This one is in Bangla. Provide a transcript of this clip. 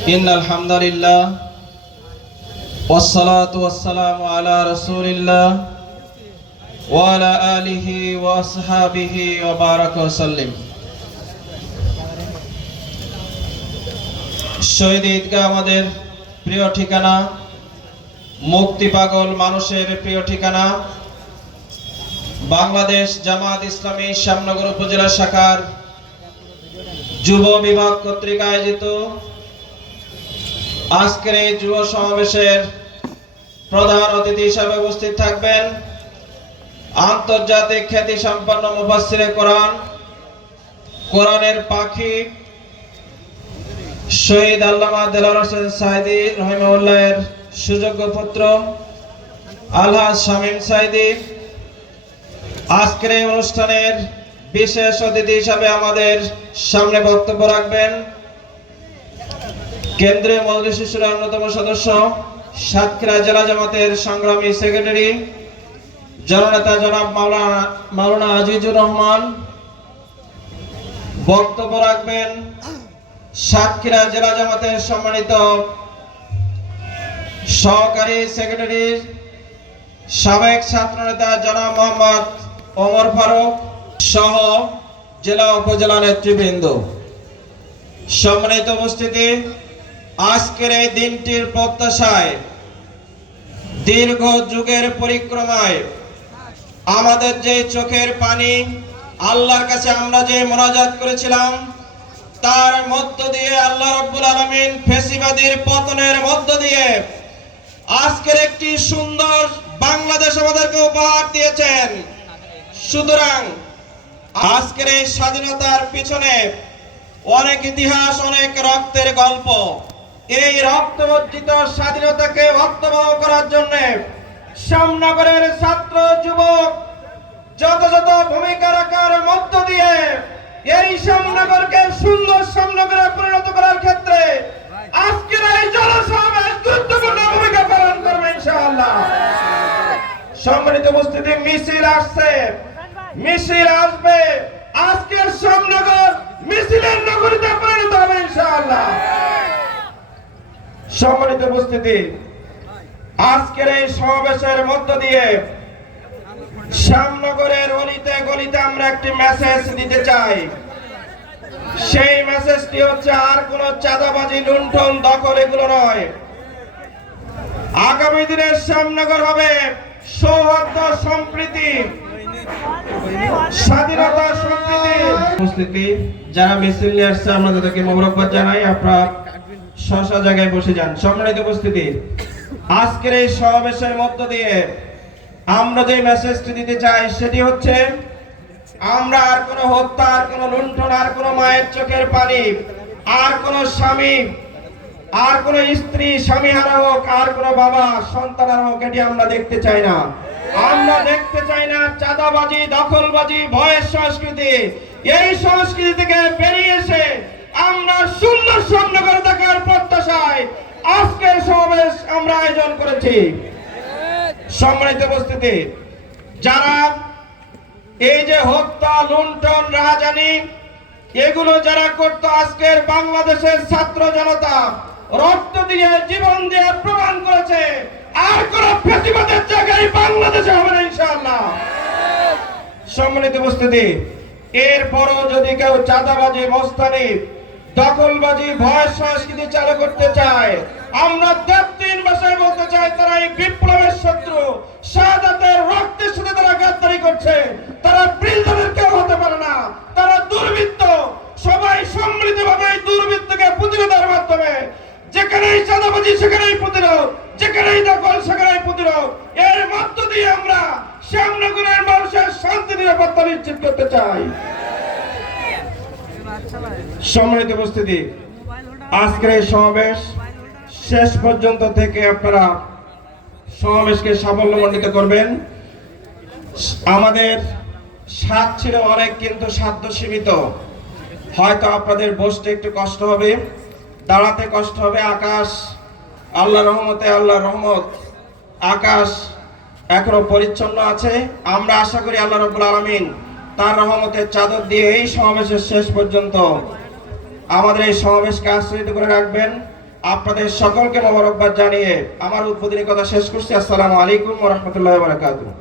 إن الحمد لله والصلاة والسلام على رسول الله وعلى آله وأصحابه وبارك وسلم শহীদ ঈদগাহ আমাদের প্রিয় ঠিকানা মুক্তি পাগল মানুষের প্রিয় ঠিকানা বাংলাদেশ জামাত ইসলামী শ্যামনগর উপজেলা শাখার যুব বিভাগ কর্তৃক আয়োজিত আজকের এই যুব সমাবেশের প্রধান অতিথি হিসাবে উপস্থিত থাকবেন আন্তর্জাতিক খ্যাতি সম্পন্ন মুফাসসিরে কোরআন, কোরআনের পাখি শহীদ আল্লামা দেলার হোসেন সাইদি রহিমউল্লাহের সুযোগ্য পুত্র আলহাজ শামীম সাইদি। আজকের এই অনুষ্ঠানের বিশেষ অতিথি হিসাবে আমাদের সামনে বক্তব্য রাখবেন কেন্দ্রীয় মজলিস শিশুর অন্যতম সদস্য, সাতক্ষীরা জেলা জামাতের সংগ্রামী সেক্রেটারি, জননেতা জনাব মাওলানা মাওলানা আজিজুর রহমান। বক্তব্য রাখবেন সাতক্ষীরা জেলা জামাতের সম্মানিত সহকারী সেক্রেটারি, সাবেক ছাত্রনেতা জনাব মোহাম্মদ ওমর ফারুক সহ জেলা উপজেলা নেতৃবৃন্দ। সম্মানিত উপস্থিতি আজকের এই দিনটির প্রত্যাশায়, দীর্ঘ যুগের পরিক্রমায়, আমাদের যে চোখের পানি, আল্লাহর কাছে আমরা যে মোনাজাত করেছিলাম, তার মধ্য দিয়ে আল্লাহ রব্বুল আলমিন ফেসিবাদীর পতনের মধ্য দিয়ে আজকের একটি সুন্দর বাংলাদেশ আমাদেরকে উপহার দিয়েছেন। সুতরাং আজকের এই স্বাধীনতার পিছনে অনেক ইতিহাস, অনেক রক্তের গল্প। এই রক্তবর্জিত স্বাধীনতাকে অর্থবহ করার জন্য শ্যামনগরের ছাত্র যুবক যত যত ভূমিকা রাখার মধ্য দিয়ে এই শ্যামনগরকে সুন্দর শ্যামনগরে পরিণত করার ক্ষেত্রে আজকের এই জনসমাবেশ গুরুত্বপূর্ণ ভূমিকা পালন করবে ইনশাআল্লাহ। সম্মানিত উপস্থিতি, মিছিল আসছে। মিছিল আসবে। আজকের শ্যামনগর মিছিলের নগরীতে পরিণত হবে ইনশাআল্লাহ সম্মানিত উপস্থিতি, আজকের এই সমাবেশের মধ্য দিয়ে শ্যামনগরের অলিতে গলিতে আমরা একটি মেসেজ দিতে চাই। সেই মেসেজটি হচ্ছে আর কোন চাঁদাবাজি, লুণ্ঠন, দখল এগুলো নয়। আগামী দিনের শ্যামনগর হবে সৌহার্দ্য, সম্প্রীতি, স্বাধীনতা উপস্থিতি। যারা মিছিল নিয়ে আসছে, আমরা তাদেরকে মোবারকবাদ জানাই। আপনারা স্ব জায়গায় বসে যান। সম্মানিত উপস্থিতি। আজকের এই সমাবেশের মধ্য দিয়ে আমরা যে মেসেজটি দিতে চাই, সেটি হচ্ছে, আমরা আর কোনো হত্যা, আর কোনো লুণ্ঠন, আর কোনো মায়ের চোখের পানি, আর কোনো স্বামী, আর কোন স্ত্রী, স্বামী হারা হোক, আর কোন বাবা, সন্তান হারা হোক, এটি আমরা দেখতে চাই না। আমরা দেখতে চাই না চাঁদাবাজি, দখলবাজি, ভয়ের সংস্কৃতি। এই সংস্কৃতি থেকে বেরিয়ে এসে আমরা সুন্দর স্বর্ণগর দেখার প্রত্যাশায় আজকের সমাবেশ আমরা আয়োজন করেছি। সম্মানিত উপস্থিতি, যারা এই যে হত্যা, লুণ্ঠন রাজানি এগুলো যারা করতো আজকের বাংলাদেশের ছাত্র জনতা, রক্ত দিয়ে জীবন দিয়ে প্রমাণ করেছে, আর কোন প্রতিবাদের জায়গায় বাংলাদেশে হবে না ইনশাআল্লাহ। সম্মানিত উপস্থিতি এরপরও যদি কেউ চাঁদাবাজি মস্তানি দখলবাজি, ভয় সংস্কৃতি চালু করতে চায়, আমরা তিন ভাষায় বলতে চাই, তারা এই বিপ্লবের শত্রু। শাহাদাতের রক্তের সাথে তারা গাদ্দারি করছে। তারা বৃন্দাদের কেউ হতে পারে না। তারা দুর্বৃত্ত। সবাই সম্মিলিত ভাবে এই দুর্বৃত্তকে প্রতিরোধের মাধ্যমে যেখানেই চাঁদাবাজি, সেখানেই প্রতিরোধ। যেখানেই দখল, সেখানেই প্রতিরোধ। এর মধ্য দিয়ে আমরা শ্যামনগরের শান্তি, নিরাপত্তা নিশ্চিত করতে চাই। সম্মানিত উপস্থিতি, আজকের এই সমাবেশ শেষ পর্যন্ত থেকে আপনারা সমাবেশকে সাফল্যমণ্ডিত করবেন। আমাদের স্বাদ ছিল অনেক, কিন্তু সাধ্য সীমিত। হয়তো আপনাদের বসতে একটু কষ্ট হবে, দাঁড়াতে কষ্ট হবে। আকাশ আল্লাহ রহমতে আল্লাহ রহমত। আকাশ এখনও পরিচ্ছন্ন আছে। আমরা আশা করি আল্লাহ রবুল আলমিন তার রহমতের চাদর দিয়ে এই সমাবেশের শেষ পর্যন্ত আমাদের এই সমাবেশকে আশ্রিত করে রাখবেন। আপনাদের সকলকে মোবারকবাদ জানিয়ে আমার উদ্বোধনী কথা শেষ করছি। আসসালামু আলাইকুম রাহমাতুল্লাহি বারাকাতুহু।